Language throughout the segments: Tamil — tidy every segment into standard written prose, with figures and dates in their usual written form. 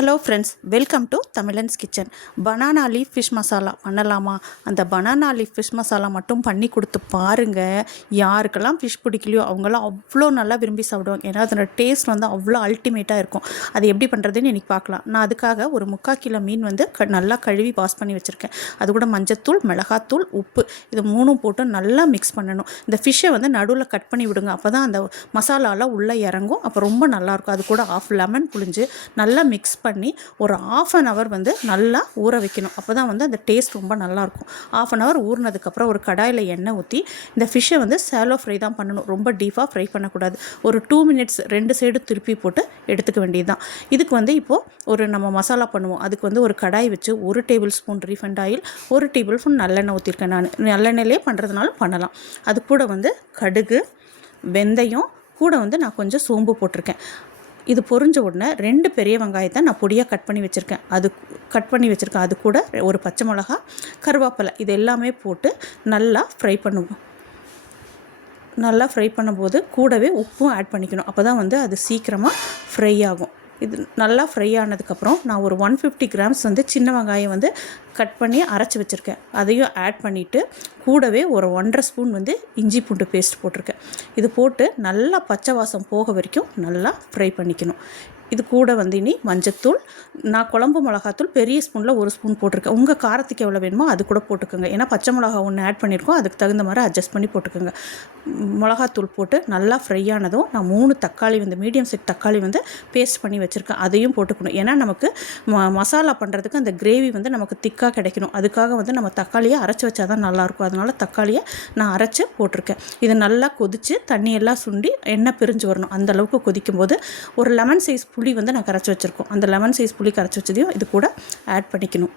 Hello friends, welcome to Tamizhans kitchen. Banana leaf fish masala பண்ணலாமா? அந்த பனானா லீஃப் ஃபிஷ் மசாலா மட்டும் பண்ணி கொடுத்து பாருங்கள். யாருக்கெல்லாம் ஃபிஷ் பிடிக்கலையோ அவங்களாம் அவ்வளோ நல்லா விரும்பி சாப்பிடுவாங்க. ஏன்னா அதோட டேஸ்ட் வந்து அவ்வளோ அல்டிமேட்டாக இருக்கும். அது எப்படி பண்ணுறதுன்னு இன்றைக்கி பார்க்கலாம். நான் அதுக்காக ஒரு 3/4 கிலோ மீன் வந்து நல்லா கழுவி வாஷ் பண்ணி வச்சுருக்கேன். அது கூட மஞ்சத்தூள், மிளகாத்தூள், உப்பு இது 3ம் போட்டு நல்லா மிக்ஸ் பண்ணணும். இந்த ஃபிஷ்ஷை வந்து நடுவில் கட் பண்ணி விடுங்க. அப்போ தான் அந்த மசாலாலாம் உள்ளே இறங்கும். அப்போ ரொம்ப நல்லாயிருக்கும். அது கூட 1/2 லெமன் புழிஞ்சு நல்லா மிக்ஸ் பண்ணி ஒரு 1/2 hour வந்து நல்லா ஊற வைக்கணும். அப்போ தான் வந்து அந்த டேஸ்ட் ரொம்ப நல்லாயிருக்கும். 1/2 hour ஊறினதுக்கப்புறம் ஒரு கடாயில் எண்ணெய் ஊற்றி இந்த ஃபிஷ்ஷை வந்து சேலோ ஃப்ரை தான் பண்ணணும். ரொம்ப டீப்பாக ஃப்ரை பண்ணக்கூடாது. ஒரு 2 minutes 2 சைடு திருப்பி போட்டு எடுத்துக்க வேண்டியது தான். இதுக்கு வந்து இப்போது நம்ம மசாலா பண்ணுவோம். அதுக்கு வந்து ஒரு கடாய் வச்சு 1 tablespoon refined oil, 1 tablespoon நல்லெண்ணெய் ஊற்றிருக்கேன். நான் நல்லெண்ணெயிலே பண்ணுறதுனாலும் பண்ணலாம். அது கூட வந்து கடுகு, வெந்தயம், கூட வந்து நான் கொஞ்சம் சோம்பு போட்டிருக்கேன். இது பொரிஞ்ச உடனே 2 பெரிய வெங்காயத்தை நான் பொடியாக கட் பண்ணி வச்சுருக்கேன். அது கூட ஒரு பச்சை மிளகா, கருவேப்பிலை இது எல்லாமே போட்டு நல்லா ஃப்ரை பண்ணுவோம். நல்லா ஃப்ரை பண்ணும்போது கூடவே உப்பும் ஆட் பண்ணிக்கணும். அப்போ தான் வந்து அது சீக்கிரமாக ஃப்ரை ஆகும். இது நல்லா ஃப்ரை ஆனதுக்கப்புறம் நான் ஒரு 150 grams வந்து சின்ன வெங்காயம் வந்து கட் பண்ணி அரைச்சி வச்சுருக்கேன். அதையும் ஆட் பண்ணிவிட்டு கூடவே ஒரு 1.5 ஸ்பூன் வந்து இஞ்சி பூண்டு பேஸ்ட் போட்டிருக்கேன். இது போட்டு நல்லா பச்சை வாசம் போக வரைக்கும் நல்லா ஃப்ரை பண்ணிக்கணும். இது கூட வந்து இனி மஞ்சத்தூள், நான் குழம்பு மிளகாத்தூள் பெரிய ஸ்பூனில் 1 ஸ்பூன் போட்டிருக்கேன். உங்கள் காரத்துக்கு எவ்வளோ வேணுமோ அது கூட போட்டுக்கோங்க. ஏன்னா பச்சை மிளகா ஒன்று ஆட் பண்ணியிருக்கோம். அதுக்கு தகுந்த மாதிரி அட்ஜஸ்ட் பண்ணி போட்டுக்கோங்க. மிளகாத்தூள் போட்டு நல்லா ஃப்ரை ஆனதும் நான் 3 தக்காளி வந்து மீடியம் சைஸ் தக்காளி வந்து பேஸ்ட் பண்ணி வச்சுருக்கேன். அதையும் போட்டுக்கணும். ஏன்னா நமக்கு மசாலா பண்ணுறதுக்கு அந்த கிரேவி வந்து நமக்கு திக்காக கிடைக்கணும். அதுக்காக வந்து நம்ம தக்காளியை அரைச்சி வச்சா தான் நல்லாயிருக்கும். அதனால் தக்காளியை நான் அரைச்சி போட்டிருக்கேன். இது நல்லா கொதித்து தண்ணியெல்லாம் சுண்டி எண்ணெய் பிரிஞ்சு வரணும். அந்தளவுக்கு கொதிக்கும்போது ஒரு லெமன் சைஸ் புளி வந்து நான் கரைச்சி வச்சுருக்கோம். அந்த லெமன் சைஸ் புளி கரைச்சி வச்சதையும் இது கூட ஆட் பண்ணிக்கணும்.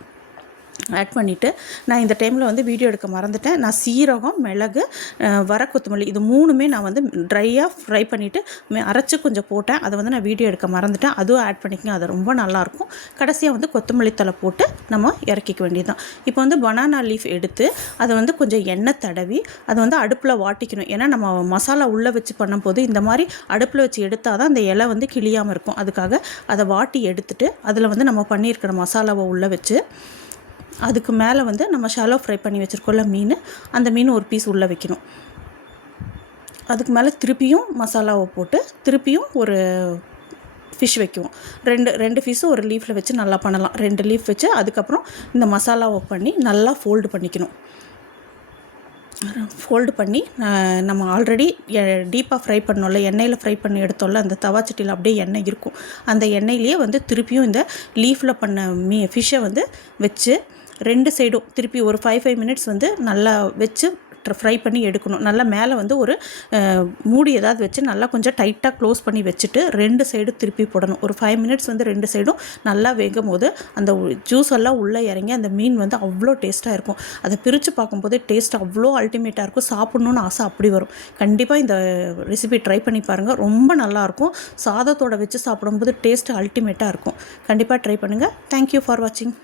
ஆட் பண்ணிவிட்டு நான் இந்த டைமில் வந்து வீடியோ எடுக்க மறந்துட்டேன். நான் சீரகம், மிளகு, வர கொத்தமல்லி இது 3மே நான் வந்து ட்ரையாக ஃப்ரை பண்ணிவிட்டு அரைச்சி கொஞ்சம் போட்டேன். அதை வந்து நான் வீடியோ எடுக்க மறந்துட்டேன். அதுவும் ஆட் பண்ணிக்கங்க. அது ரொம்ப நல்லாயிருக்கும். கடைசியாக வந்து கொத்தமல்லி தழை போட்டு நம்ம இறக்கிக்க வேண்டியது தான். இப்போ வந்து பனானா லீஃப் எடுத்து அதை வந்து கொஞ்சம் எண்ணெய் தடவி அதை வந்து அடுப்பில் வாட்டிக்கணும். ஏன்னா நம்ம மசாலா உள்ளே வச்சு பண்ணும்போது இந்த மாதிரி அடுப்பில் வச்சு எடுத்தால் தான் அந்த இலை வந்து கிளியாமல் இருக்கும். அதுக்காக அதை வாட்டி எடுத்துகிட்டு அதில் வந்து நம்ம பண்ணியிருக்கிற மசாலாவை உள்ளே வச்சு அதுக்கு மேலே வந்து நம்ம ஷாலோ ஃப்ரை பண்ணி வச்சுருக்கோம்ல மீன், அந்த மீன் ஒரு பீஸ் உள்ளே வைக்கணும். அதுக்கு மேலே திருப்பியும் மசாலாவை போட்டு திருப்பியும் ஒரு ஃபிஷ் வைக்குவோம். ரெண்டு ஃபிஷ்ஷும் ஒரு லீஃபில் வச்சு நல்லா பண்ணலாம். 2 லீஃப் வச்சு அதுக்கப்புறம் இந்த மசாலாவை பண்ணி நல்லா ஃபோல்டு பண்ணிக்கணும். ஃபோல்டு பண்ணி நம்ம ஆல்ரெடி டீப்பாக ஃப்ரை பண்ணோம்ல, எண்ணெயில் ஃப்ரை பண்ணி எடுத்தோம்ல, அந்த தவா சட்டியில் அப்படியே எண்ணெய் இருக்கும். அந்த எண்ணெயிலேயே வந்து திருப்பியும் இந்த லீஃபில் பண்ண ஃபிஷ்ஷை வந்து வச்சு 2 சைடும் திருப்பி ஒரு 5 minutes வந்து நல்லா வச்சு ஃப்ரை பண்ணி எடுக்கணும். நல்லா மேலே வந்து ஒரு மூடி ஏதாவது வச்சு நல்லா கொஞ்சம் டைட்டாக க்ளோஸ் பண்ணி வச்சுட்டு 2 சைடு திருப்பி போடணும். ஒரு 5 minutes வந்து 2 சைடும் நல்லா வேகும் போது அந்த ஜூஸ் எல்லாம் உள்ளே இறங்கி அந்த மீன் வந்து அவ்வளோ டேஸ்ட்டாக இருக்கும். அதை பிரித்து பார்க்கும்போது டேஸ்ட் அவ்வளோ அல்டிமேட்டாக இருக்கும். சாப்பிட்ணுன்னு ஆசை அப்படி வரும். கண்டிப்பாக இந்த ரெசிபி ட்ரை பண்ணி பாருங்கள். ரொம்ப நல்லாயிருக்கும். சாதத்தோடு வச்சு சாப்பிடும்போது டேஸ்ட் அல்டிமேட்டாக இருக்கும். கண்டிப்பாக ட்ரை பண்ணுங்கள். தேங்க்யூ ஃபார் வாட்சிங்.